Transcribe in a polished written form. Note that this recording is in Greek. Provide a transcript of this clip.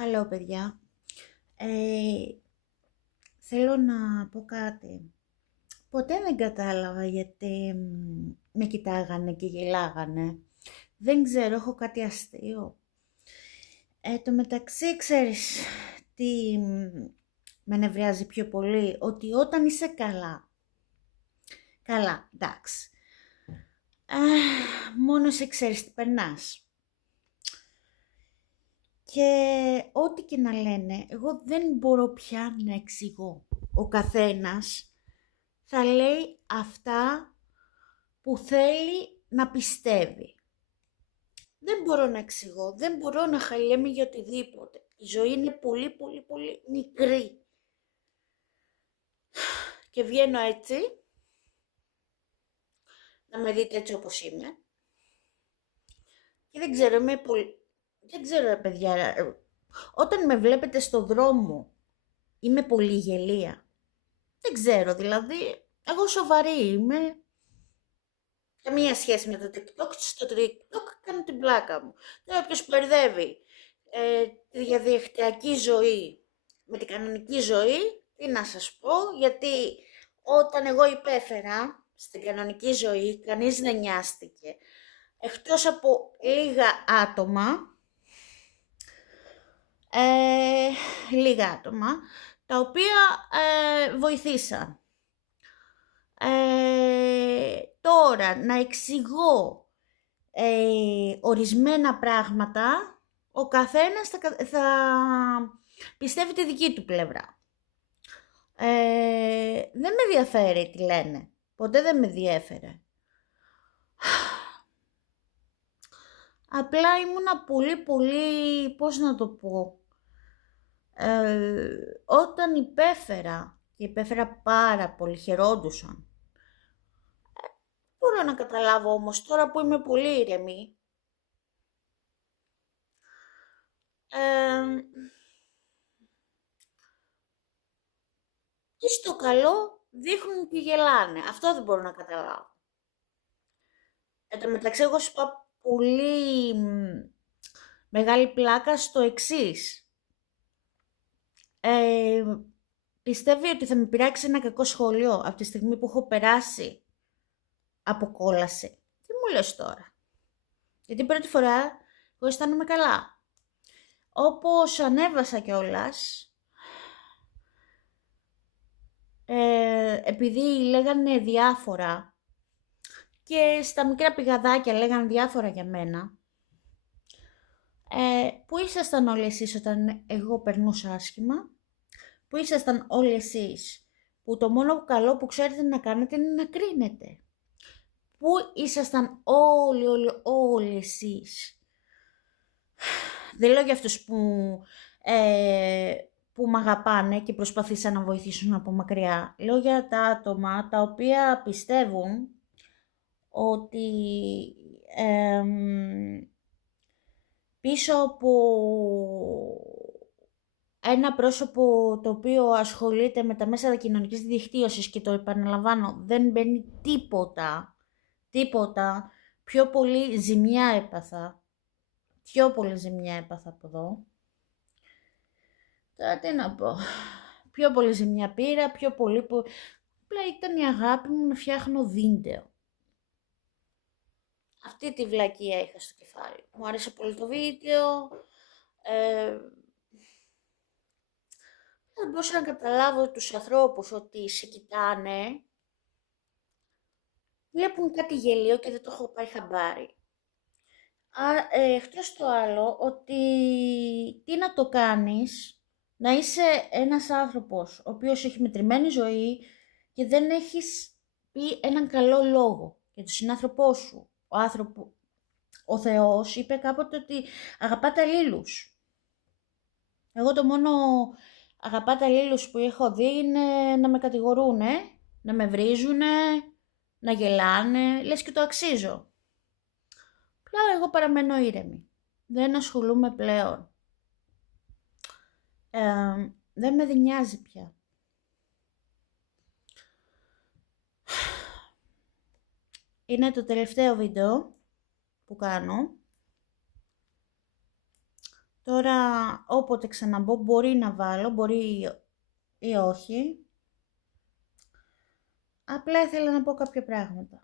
Χαλό, παιδιά. Θέλω να πω κάτι. Ποτέ δεν κατάλαβα γιατί με κοιτάγανε και γελάγανε. Δεν ξέρω, έχω κάτι αστείο. Το μεταξύ, ξέρεις τι με νευριάζει πιο πολύ? Ότι όταν είσαι καλά, εντάξει, μόνο εσύ ξέρεις τι περνάς. Και ό,τι και να λένε, εγώ δεν μπορώ πια να εξηγώ. Ο καθένας θα λέει αυτά που θέλει να πιστεύει. Δεν μπορώ να εξηγώ, δεν μπορώ να χαλιέμαι για οτιδήποτε. Η ζωή είναι πολύ πολύ πολύ μικρή. Και βγαίνω έτσι, να με δείτε έτσι όπως είμαι. Και δεν ξέρω, είμαι πολύ... Δεν ξέρω, ρε παιδιά, όταν με βλέπετε στο δρόμο, είμαι πολύ γελία. Δεν ξέρω, δηλαδή, εγώ σοβαρή είμαι. Καμία σχέση με το TikTok. Στο TikTok κάνω την πλάκα μου. Τώρα ποιος μπερδεύει τη διαδικτυακή ζωή με την κανονική ζωή, τι να σας πω, γιατί όταν εγώ υπέφερα στην κανονική ζωή, κανείς δεν νοιάστηκε. Εκτός από λίγα άτομα, τα οποία βοηθήσαν. Τώρα, να εξηγώ ορισμένα πράγματα, ο καθένας θα πιστεύει τη δική του πλευρά. Δεν με ενδιαφέρει τι λένε. Ποτέ δεν με ενδιέφερε. Απλά ήμουνα πολύ, πώς να το πω, όταν υπέφερα πάρα πολύ, χαιρόντουσαν. Μπορώ να καταλάβω όμως τώρα που είμαι πολύ ήρεμη. Και στο καλό δείχνουν και γελάνε. Αυτό δεν μπορώ να καταλάβω. Εν τω μεταξύ εγώ σου είπα πολύ μεγάλη πλάκα στο εξής. Πιστεύει ότι θα με πειράξει ένα κακό σχόλιο από τη στιγμή που έχω περάσει από κόλαση. Τι μου λες τώρα? Γιατί πρώτη φορά εγώ αισθάνομαι καλά. Όπως ανέβασα κιόλας, επειδή λέγανε διάφορα και στα μικρά πηγαδάκια λέγανε διάφορα για μένα, που ήσασταν όλοι εσείς όταν εγώ περνούσα άσχημα, που ήσασταν όλοι εσείς που το μόνο καλό που ξέρετε να κάνετε είναι να κρίνετε, που ήσασταν όλοι εσείς. Δεν λέω για αυτούς που μ' αγαπάνε και προσπαθήσαν να βοηθήσουν από μακριά. Λέω για τα άτομα τα οποία πιστεύουν ότι πίσω από ένα πρόσωπο το οποίο ασχολείται με τα μέσα κοινωνικής δικτύωσης, και το επαναλαμβάνω, δεν μπαίνει τίποτα, πιο πολύ ζημιά έπαθα από εδώ. Τώρα τι να πω, πιο πολύ ζημιά πήρα, πιο πολύ που... Απλά ήταν η αγάπη μου να φτιάχνω βίντεο. Αυτή τη βλακεία είχα στο κεφάλι. Μου άρεσε πολύ το βίντεο. Δεν μπορούσα να καταλάβω τους ανθρώπους ότι σε κοιτάνε. Βλέπουν κάτι γελίο και δεν το έχω πάρει χαμπάρι. Εκτός το άλλο, ότι τι να το κάνεις, να είσαι ένας άνθρωπος ο οποίος έχει μετρημένη ζωή και δεν έχεις πει έναν καλό λόγο για τον συνάνθρωπό σου. Ο Θεός είπε κάποτε ότι αγαπάτε αλλήλους. Εγώ το μόνο αγαπάτε αλλήλους που έχω δει είναι να με κατηγορούνε, να με βρίζουνε, να γελάνε, λες και το αξίζω. Πλέον εγώ παραμένω ήρεμη. Δεν ασχολούμαι πλέον. Δεν με νοιάζει πια. Είναι το τελευταίο βίντεο που κάνω. Τώρα, όποτε ξαναμπω, μπορεί να βάλω, μπορεί ή όχι. Απλά ήθελα να πω κάποια πράγματα.